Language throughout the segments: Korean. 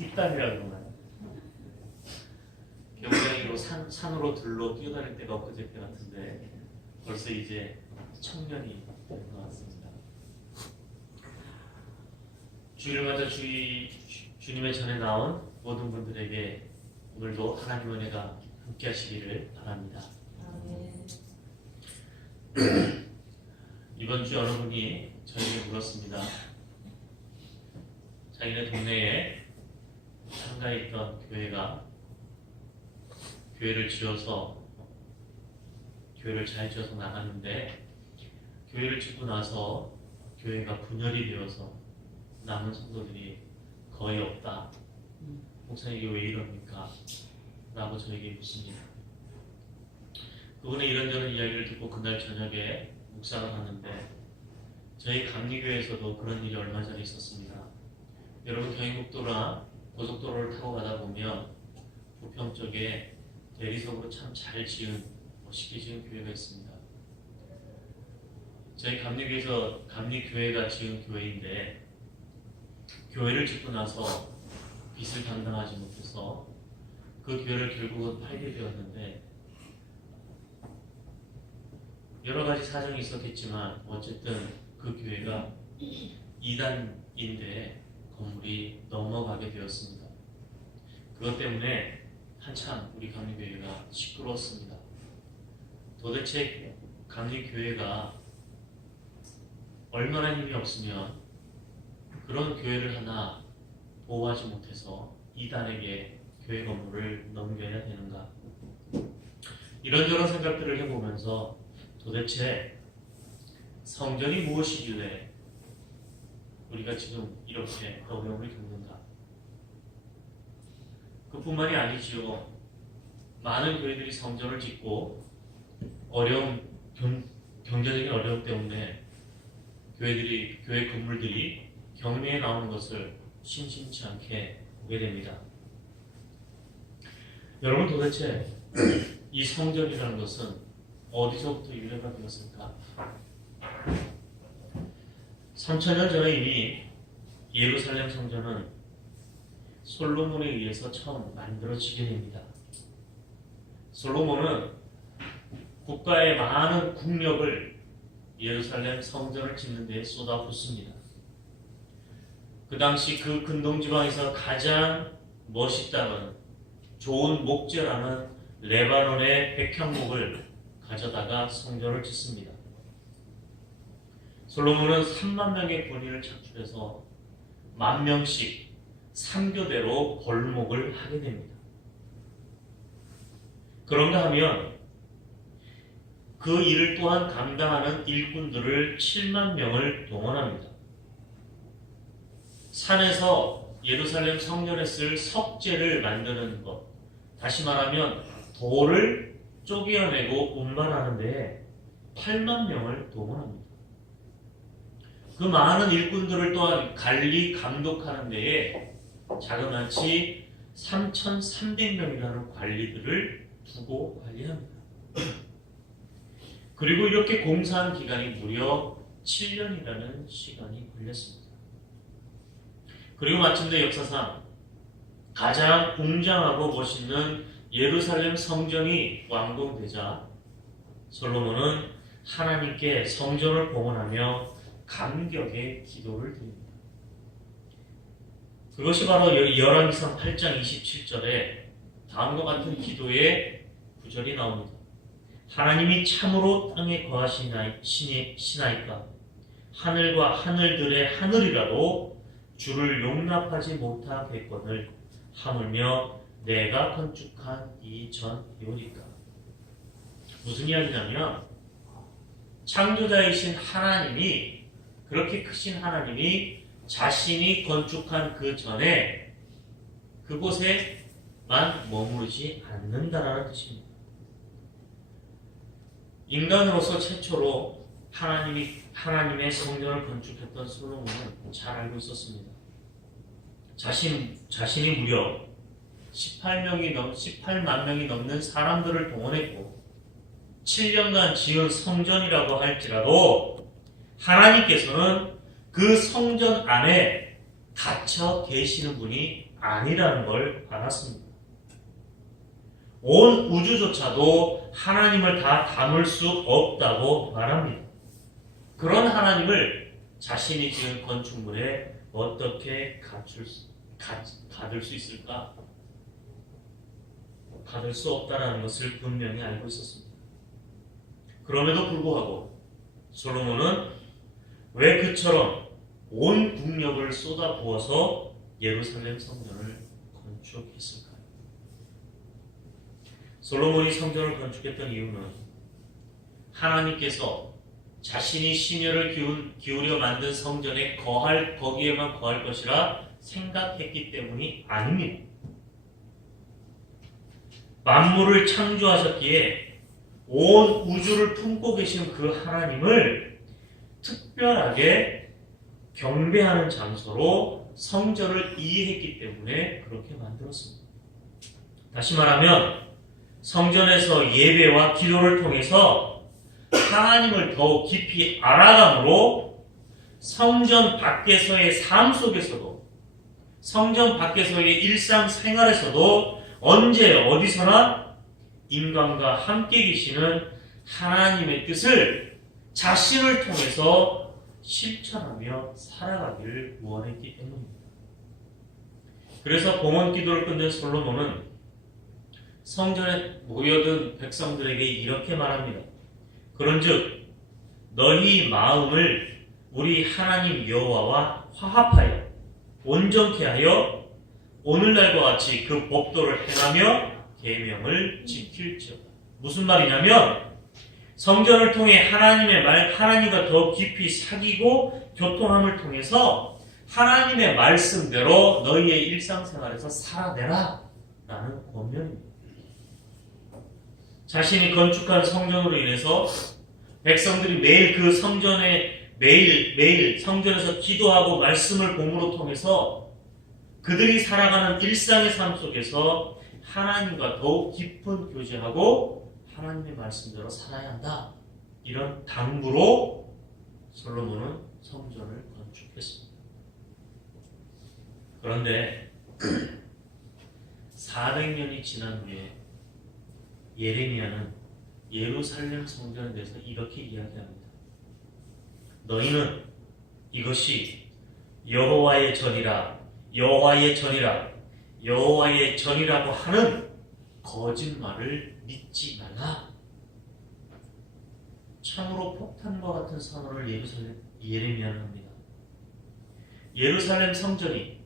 뒷단이라고 그러나요? 겨우장이로 산으로 들로 뛰어다닐 때가 엊그제 때 같은데 벌써 이제 청년이 된 것 같습니다. 주일을 맞아 주님의 전에 나온 모든 분들에게 오늘도 하나님 은혜가 함께 하시기를 바랍니다. 이번 주 어느 분이 저에게 물었습니다. 자기네 동네에 한가에 있던 교회가 교회를 잘 지어서 나갔는데 교회를 짓고 나서 교회가 분열이 되어서 남은 성도들이 거의 없다. 목사님 이게 왜 이럽니까? 라고 저에게 묻습니다. 그분의 이런저런 이야기를 듣고 그날 저녁에 묵상을 하는데 저희 감리교회에서도 그런 일이 얼마 전에 있었습니다. 여러분 경인국도나 고속도로를 타고 가다 보면 부평 쪽에 대리석으로 참 잘 지은 멋있게 지은 교회가 있습니다. 저희 감리교회가 지은 교회인데 교회를 짓고 나서 빚을 감당하지 못해서 그 교회를 결국은 팔게 되었는데 여러 가지 사정이 있었겠지만 어쨌든 그 교회가 2단인데 건물이 넘어가게 되었습니다. 그것 때문에 한참 우리 감리교회가 시끄러웠습니다. 도대체 감리교회가 얼마나 힘이 없으면 그런 교회를 하나 보호하지 못해서 이단에게 교회 건물을 넘겨야 되는가? 이런저런 생각들을 해보면서 도대체 성전이 무엇이길래 우리가 지금 이렇게 어려움을 겪는가? 그뿐만이 아니지요. 많은 교회들이 성전을 짓고 경제적인 어려움 때문에 교회 건물들이 경매에 나오는 것을 심심치 않게 보게 됩니다. 여러분 도대체 이 성전이라는 것은 어디서부터 유래가 되었습니까? 3000년 전에 이미 예루살렘 성전은 솔로몬에 의해서 처음 만들어지게 됩니다. 솔로몬은 국가의 많은 국력을 예루살렘 성전을 짓는 데에 쏟아붓습니다. 그 당시 그 근동지방에서 가장 멋있다는 좋은 목재라는 레바논의 백향목을 가져다가 성전을 짓습니다. 솔로몬은 3만 명의 군인을 창출해서 10,000명씩 3교대로 벌목을 하게 됩니다. 그런가 하면 그 일을 또한 감당하는 일꾼들을 7만 명을 동원합니다. 산에서 예루살렘 성전에 쓸 석재를 만드는 것, 다시 말하면 돌을 쪼개어내고 운반하는 데에 8만 명을 동원합니다. 그 많은 일꾼들을 또한 관리, 감독하는 데에 자그마치 3,300명이라는 관리들을 두고 관리합니다. 그리고 이렇게 공사한 기간이 무려 7년이라는 시간이 걸렸습니다. 그리고 마침내 역사상 가장 웅장하고 멋있는 예루살렘 성전이 완공되자 솔로몬은 하나님께 성전을 봉헌하며 감격의 기도를 드립니다. 그것이 바로 열왕기상 8장 27절에 다음과 같은 기도의 구절이 나옵니다. 하나님이 참으로 땅에 거하시나이까 하늘과 하늘들의 하늘이라도 주를 용납하지 못하겠거늘 하물며 내가 건축한 이 전이오니까. 무슨 이야기냐면 창조자이신 하나님이, 그렇게 크신 하나님이 자신이 건축한 그 전에 그곳에만 머무르지 않는다라는 뜻입니다. 인간으로서 최초로 하나님의 성전을 건축했던 솔로몬은 잘 알고 있었습니다. 자신이 무려 18만 명이 넘는 사람들을 동원했고 7년간 지은 성전이라고 할지라도 하나님께서는 그 성전 안에 갇혀 계시는 분이 아니라는 걸 알았습니다. 온 우주조차도 하나님을 다 담을 수 없다고 말합니다. 그런 하나님을 자신이 지은 건축물에 어떻게 가둘 수 있을까? 가둘 수 없다는 것을 분명히 알고 있었습니다. 그럼에도 불구하고 솔로몬은 왜 그처럼 온 국력을 쏟아부어서 예루살렘 성전을 건축했을까요? 솔로몬이 성전을 건축했던 이유는 하나님께서 자신이 심혈을 기울여 만든 성전에 거기에만 거할 것이라 생각했기 때문이 아닙니다. 만물을 창조하셨기에 온 우주를 품고 계신 그 하나님을 특별하게 경배하는 장소로 성전을 이해했기 때문에 그렇게 만들었습니다. 다시 말하면 성전에서 예배와 기도를 통해서 하나님을 더욱 깊이 알아감으로 성전 밖에서의 삶 속에서도 성전 밖에서의 일상생활에서도 언제 어디서나 인간과 함께 계시는 하나님의 뜻을 자신을 통해서 실천하며 살아가기를 원했기 때문입니다. 그래서 봉헌 기도를 끝낸 솔로몬은 성전에 모여든 백성들에게 이렇게 말합니다. 그런즉 너희 마음을 우리 하나님 여호와와 화합하여 온전케 하여 오늘날과 같이 그 법도를 행하며 계명을 지킬지어다. 무슨 말이냐면 성전을 통해 하나님의 말, 하나님과 더 깊이 사귀고 교통함을 통해서 하나님의 말씀대로 너희의 일상생활에서 살아내라 라는 권면입니다. 자신이 건축한 성전으로 인해서 백성들이 매일 그 성전에 매일 성전에서 기도하고 말씀을 공부로 통해서 그들이 살아가는 일상의 삶 속에서 하나님과 더욱 깊은 교제하고 하나님의 말씀대로 살아야 한다. 이런 당부로 솔로몬은 성전을 건축했습니다. 그런데 400년이 지난 후에 예레미야는 예루살렘 성전에 대해서 이렇게 이야기합니다. 너희는 이것이 여호와의 전이라 여호와의 전이라 여호와의 전이라고 하는 거짓말을 믿지 말라. 참으로 폭탄과 같은 선언을 예레미야는 합니다. 예루살렘 성전이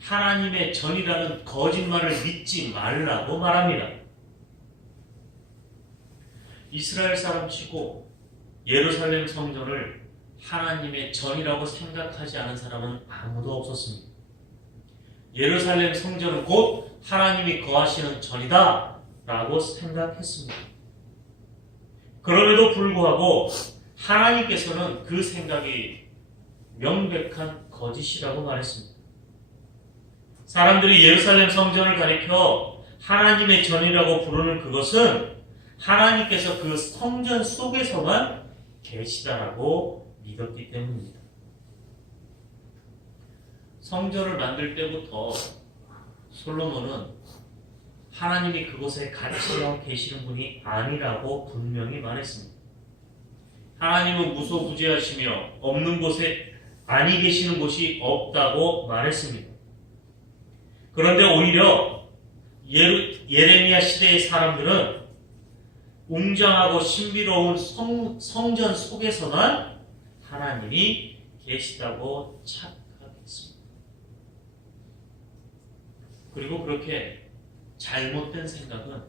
하나님의 전이라는 거짓말을 믿지 말라고 말합니다. 이스라엘 사람치고 예루살렘 성전을 하나님의 전이라고 생각하지 않은 사람은 아무도 없었습니다. 예루살렘 성전은 곧 하나님이 거하시는 전이다 라고 생각했습니다. 그럼에도 불구하고 하나님께서는 그 생각이 명백한 거짓이라고 말했습니다. 사람들이 예루살렘 성전을 가리켜 하나님의 전이라고 부르는 그것은 하나님께서 그 성전 속에서만 계시다라고 믿었기 때문입니다. 성전을 만들 때부터 솔로몬은 하나님이 그곳에 같이 계시는 분이 아니라고 분명히 말했습니다. 하나님은 무소부재하시며 없는 곳에 아니 계시는 곳이 없다고 말했습니다. 그런데 오히려 예레미야 시대의 사람들은 웅장하고 신비로운 성전 속에서만 하나님이 계시다고 착각했습니다. 그리고 그렇게 잘못된 생각은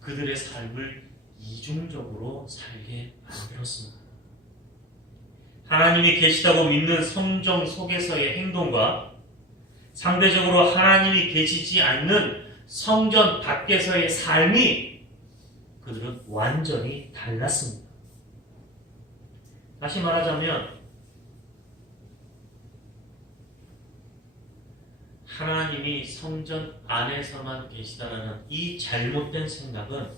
그들의 삶을 이중적으로 살게 만들었습니다. 하나님이 계시다고 믿는 성전 속에서의 행동과 상대적으로 하나님이 계시지 않는 성전 밖에서의 삶이 그들은 완전히 달랐습니다. 다시 말하자면 하나님이 성전 안에서만 계시다라는 이 잘못된 생각은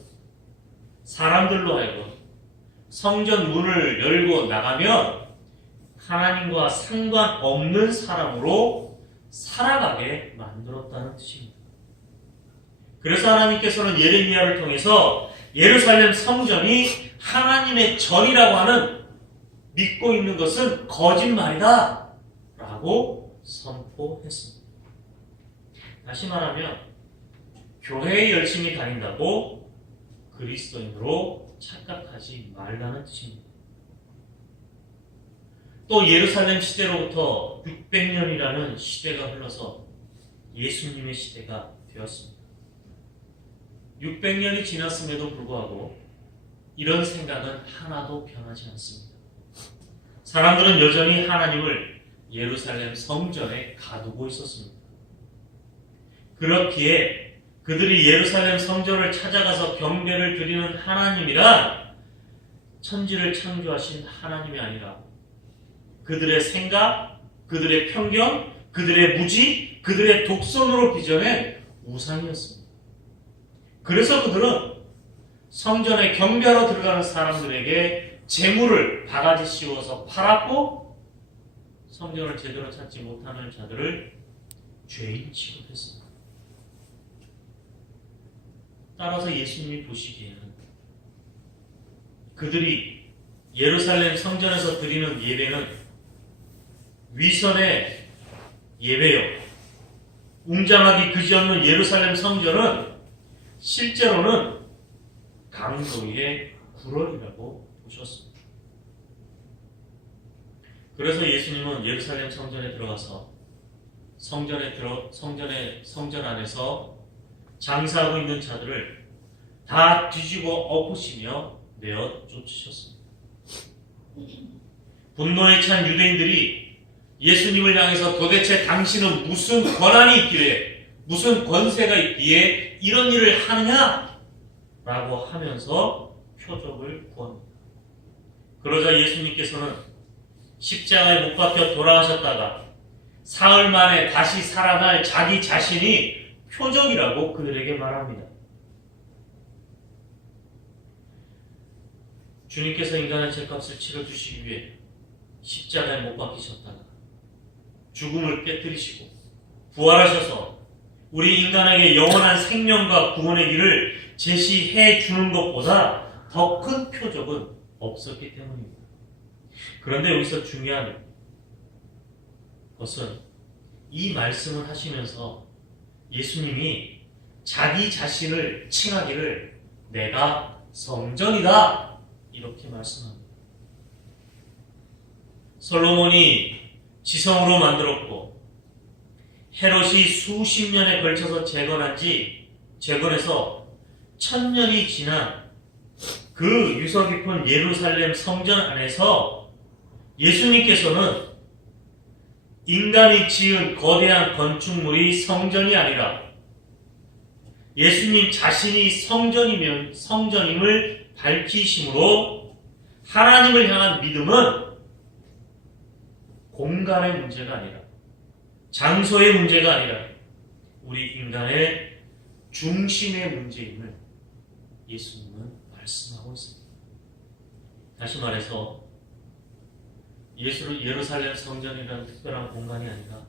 사람들로 하여금 성전 문을 열고 나가면 하나님과 상관없는 사람으로 살아가게 만들었다는 뜻입니다. 그래서 하나님께서는 예레미야를 통해서 예루살렘 성전이 하나님의 전이라고 하는 믿고 있는 것은 거짓말이다 라고 선포했습니다. 다시 말하면 교회에 열심히 다닌다고 그리스도인으로 착각하지 말라는 뜻입니다. 또 예루살렘 시대로부터 600년이라는 시대가 흘러서 예수님의 시대가 되었습니다. 600년이 지났음에도 불구하고 이런 생각은 하나도 변하지 않습니다. 사람들은 여전히 하나님을 예루살렘 성전에 가두고 있었습니다. 그렇기에 그들이 예루살렘 성전을 찾아가서 경배를 드리는 하나님이란 천지를 창조하신 하나님이 아니라 그들의 생각, 그들의 편견, 그들의 무지, 그들의 독선으로 빚어낸 우상이었습니다. 그래서 그들은 성전에 경배하러 들어가는 사람들에게 재물을 바가지 씌워서 팔았고 성전을 제대로 찾지 못하는 자들을 죄인 취급했습니다. 따라서 예수님이 보시기에는 그들이 예루살렘 성전에서 드리는 예배는 위선의 예배요. 웅장하기 그지없는 예루살렘 성전은 실제로는 강도의 굴언이라고 보셨습니다. 그래서 예수님은 예루살렘 성전에 들어가서 성전 안에서 장사하고 있는 자들을 다 뒤집어 엎으시며 내어 쫓으셨습니다. 분노에 찬 유대인들이 예수님을 향해서 도대체 당신은 무슨 권한이 있기에, 무슨 권세가 있기에 이런 일을 하느냐? 라고 하면서 표적을 구합니다. 그러자 예수님께서는 십자가에 못 박혀 돌아가셨다가 사흘 만에 다시 살아날 자기 자신이 표적이라고 그들에게 말합니다. 주님께서 인간의 죄값을 치러주시기 위해 십자가에 못 박히셨다가 죽음을 깨뜨리시고 부활하셔서 우리 인간에게 영원한 생명과 구원의 길을 제시해 주는 것보다 더 큰 표적은 없었기 때문입니다. 그런데 여기서 중요한 것은 이 말씀을 하시면서 예수님이 자기 자신을 칭하기를 내가 성전이다 이렇게 말씀합니다. 솔로몬이 지성으로 만들었고 헤롯이 수십 년에 걸쳐서 재건해서 1000년이 지난 그 유서 깊은 예루살렘 성전 안에서 예수님께서는 인간이 지은 거대한 건축물이 성전이 아니라 예수님 자신이 성전임을 밝히심으로 하나님을 향한 믿음은 공간의 문제가 아니라 장소의 문제가 아니라 우리 인간의 중심의 문제임을 예수님은 말씀하고 있습니다. 다시 말해서 예루살렘 성전이라는 특별한 공간이 아니라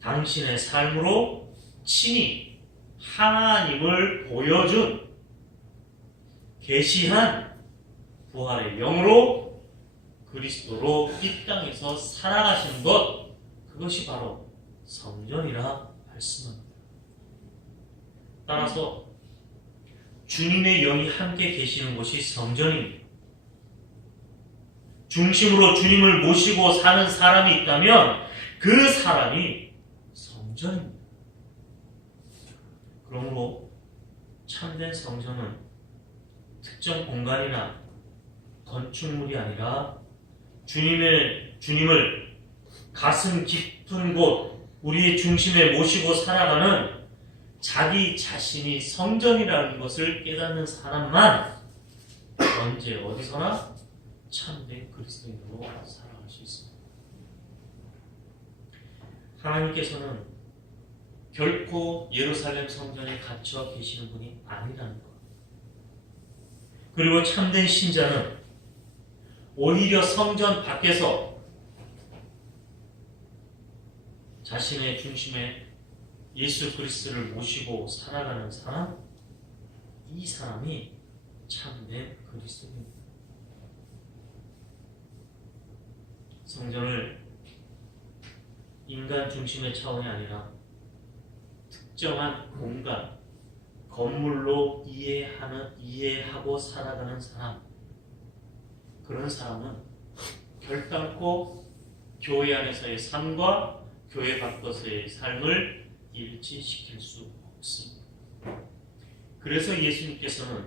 당신의 삶으로 친히 하나님을 보여준 계시한 부활의 영으로 그리스도로 이 땅에서 살아가시는 것, 그것이 바로 성전이라 말씀합니다. 따라서 주님의 영이 함께 계시는 곳이 성전입니다. 중심으로 주님을 모시고 사는 사람이 있다면 그 사람이 성전입니다. 그러므로 참된 성전은 특정 공간이나 건축물이 아니라 주님을 가슴 깊은 곳, 우리의 중심에 모시고 살아가는 자기 자신이 성전이라는 것을 깨닫는 사람만 언제 어디서나 참된 그리스도인으로 살아갈 수 있습니다. 하나님께서는 결코 예루살렘 성전에 갇혀 계시는 분이 아니라는 것. 그리고 참된 신자는 오히려 성전 밖에서 자신의 중심에 예수 그리스도를 모시고 살아가는 사람, 이 사람이 참된 그리스도입니다. 성전을 인간 중심의 차원이 아니라 특정한 공간, 건물로 이해하고 살아가는 사람, 그런 사람은 결단코 교회 안에서의 삶과 교회 밖에서의 삶을 일치시킬 수 없습니다. 그래서 예수님께서는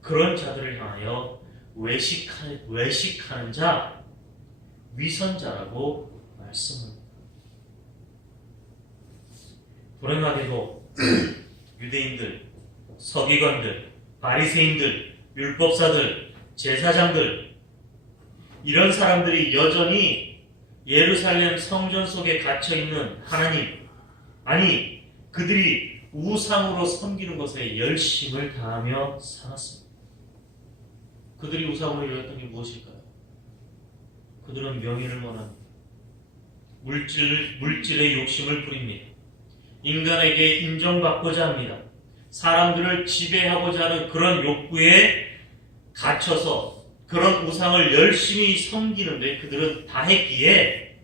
그런 자들을 향하여 외식하는 자, 위선자라고 말씀합니다. 불행하게도 유대인들, 서기관들, 바리새인들, 율법사들, 제사장들, 이런 사람들이 여전히 예루살렘 성전 속에 갇혀있는 하나님, 아니 그들이 우상으로 섬기는 것에 열심을 다하며 살았습니다. 그들이 우상으로 여겼던 게 무엇일까요? 그들은 명예를 원합니다. 물질의 욕심을 부립니다. 인간에게 인정받고자 합니다. 사람들을 지배하고자 하는 그런 욕구에 갇혀서 그런 우상을 열심히 섬기는데 그들은 다했기에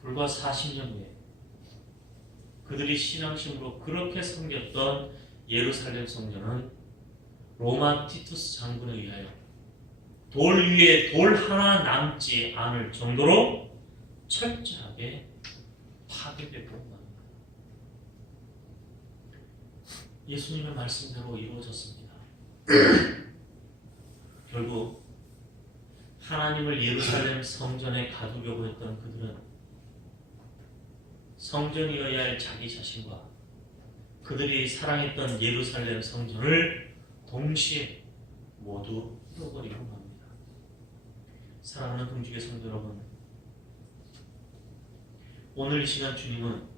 불과 40년 후에 그들이 신앙심으로 그렇게 섬겼던 예루살렘 성전은 로마 티투스 장군에 의하여 돌 위에 돌 하나 남지 않을 정도로 철저하게 파괴되고 맙니다. 예수님의 말씀대로 이루어졌습니다. 결국 하나님을 예루살렘 성전에 가두려고 했던 그들은 성전이어야 할 자기 자신과 그들이 사랑했던 예루살렘 성전을 동시에 모두 잃어버리고 맙니다. 사랑하는 동지의 성도 여러분, 오늘 이 시간 주님은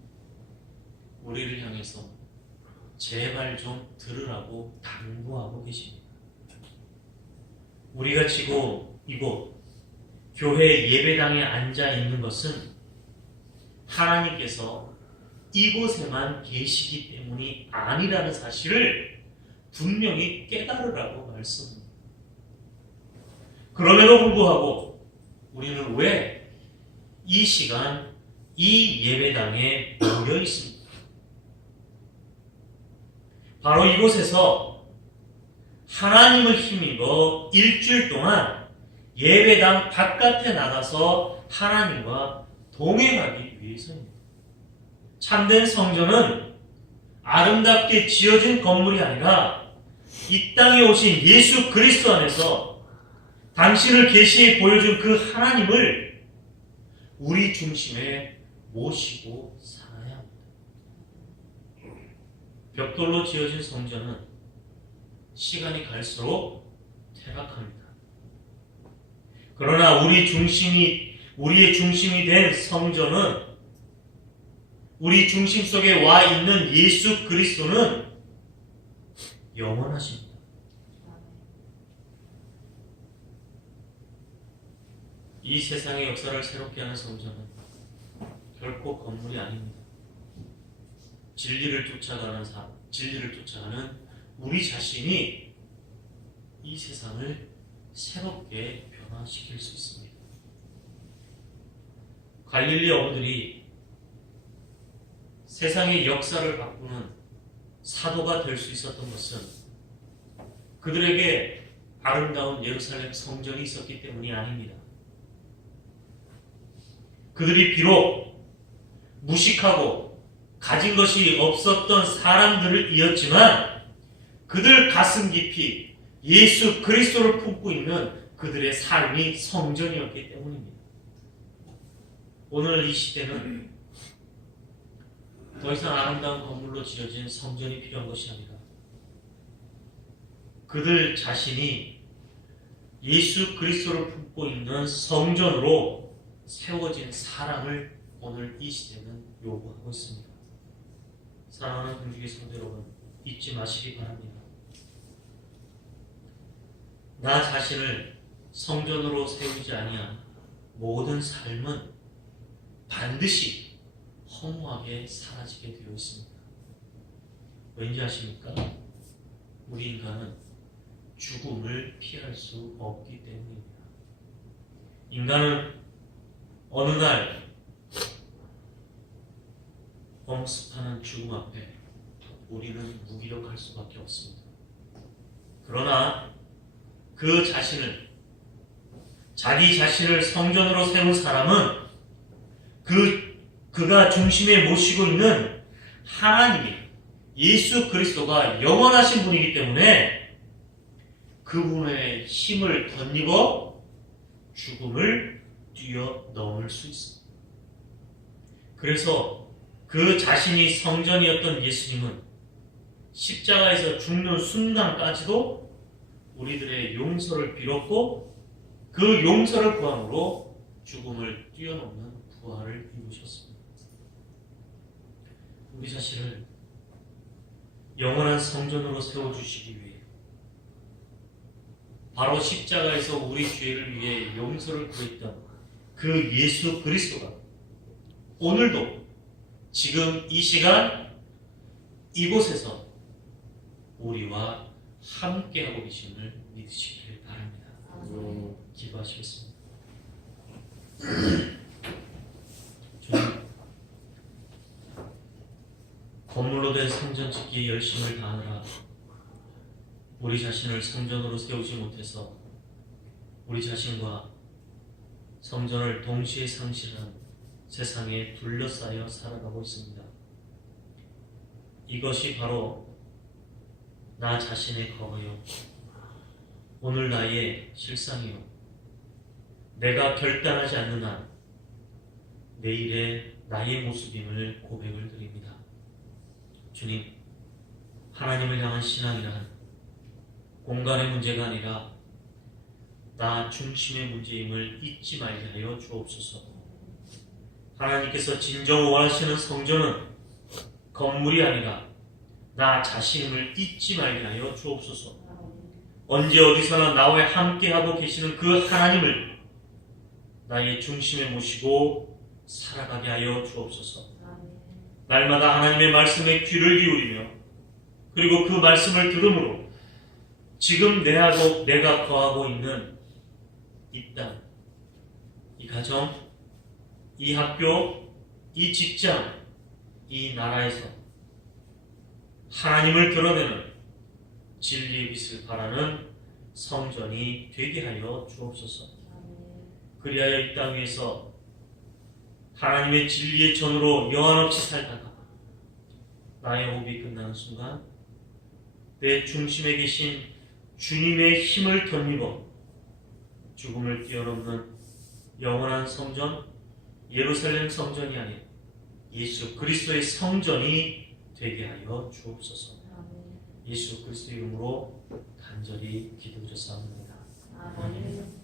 우리를 향해서 제발 좀 들으라고 당부하고 계십니다. 우리가 지금 이곳 교회 예배당에 앉아 있는 것은 하나님께서 이곳에만 계시기 때문이 아니라는 사실을 분명히 깨달으라고 말씀합니다. 그럼에도 불구하고 우리는 왜 이 시간 이 예배당에 모여 있습니다. 바로 이곳에서 하나님을 힘입어 일주일 동안 예배당 바깥에 나가서 하나님과 동행하기 위해서입니다. 참된 성전은 아름답게 지어진 건물이 아니라 이 땅에 오신 예수 그리스도 안에서 당신을 계시해 보여준 그 하나님을 우리 중심에 모시고 살아야 합니다. 벽돌로 지어진 성전은 시간이 갈수록 퇴락합니다. 그러나 우리의 중심이 된 성전은, 우리 중심 속에 와 있는 예수 그리스도는 영원하십니다. 이 세상의 역사를 새롭게 하는 성전은 결코 건물이 아닙니다. 진리를 쫓아가는 우리 자신이 이 세상을 새롭게 변화시킬 수 있습니다. 갈릴리 어부들이 세상의 역사를 바꾸는 사도가 될 수 있었던 것은 그들에게 아름다운 예루살렘 성전이 있었기 때문이 아닙니다. 그들이 비록 무식하고 가진 것이 없었던 사람들을 이었지만 그들 가슴 깊이 예수 그리스도를 품고 있는 그들의 삶이 성전이었기 때문입니다. 오늘 이 시대는 더 이상 아름다운 건물로 지어진 성전이 필요한 것이 아니라 그들 자신이 예수 그리스도를 품고 있는 성전으로 세워진 사랑을 오늘 이 시대는 요구하고 있습니다. 사랑하는 동지의 성도 여러분, 잊지 마시기 바랍니다. 나 자신을 성전으로 세우지 아니한 모든 삶은 반드시 허무하게 사라지게 되어 있습니다. 왠지 아십니까? 우리 인간은 죽음을 피할 수 없기 때문입니다. 인간은 어느 날 엄습하는 죽음 앞에 우리는 무기력할 수밖에 없습니다. 그러나 그 자신을, 자기 자신을 성전으로 세운 사람은 그가 중심에 모시고 있는 하나님이, 예수 그리스도가 영원하신 분이기 때문에 그분의 힘을 덧입어 죽음을 뛰어넘을 수 있습니다. 그래서 그 자신이 성전이었던 예수님은 십자가에서 죽는 순간까지도 우리들의 용서를 빌었고 그 용서를 구함으로 죽음을 뛰어넘는 부활을 이루셨습니다. 우리 자신을 영원한 성전으로 세워주시기 위해 바로 십자가에서 우리 죄를 위해 용서를 구했던 그 예수 그리스도가 오늘도 지금 이 시간 이곳에서 우리와 함께하고 계심을 믿으시길 바랍니다. 기도하시겠습니다. 주님, 건물로 된 성전 짓기에 열심을 다하느라 우리 자신을 성전으로 세우지 못해서 우리 자신과 성전을 동시에 상실한 세상에 둘러싸여 살아가고 있습니다. 이것이 바로 나 자신의 거예요. 오늘 나의 실상이요. 내가 결단하지 않는 한 내일의 나의 모습임을 고백을 드립니다. 주님, 하나님을 향한 신앙이란 공간의 문제가 아니라 나 중심의 문제임을 잊지 말게 하여 주옵소서. 하나님께서 진정 원하시는 성전은 건물이 아니라 나 자신임을 잊지 말게 하여 주옵소서. 언제 어디서나 나와 함께하고 계시는 그 하나님을 나의 중심에 모시고 살아가게 하여 주옵소서. 날마다 하나님의 말씀에 귀를 기울이며 그리고 그 말씀을 들음으로 지금 내가 거하고 있는 이 땅, 이 가정, 이 학교, 이 직장, 이 나라에서 하나님을 드러내는 진리의 빛을 바라는 성전이 되게 하여 주옵소서. 그리하여 이 땅 위에서 하나님의 진리의 전으로 여한없이 살다가 나의 호흡이 끝나는 순간 내 중심에 계신 주님의 힘을 덧입어 죽음을 뛰어넘는 영원한 성전, 예루살렘 성전이 아닌 예수 그리스도의 성전이 되게 하여 주옵소서. 예수 그리스도 이름으로 간절히 기도드렸사옵나이다. 아멘.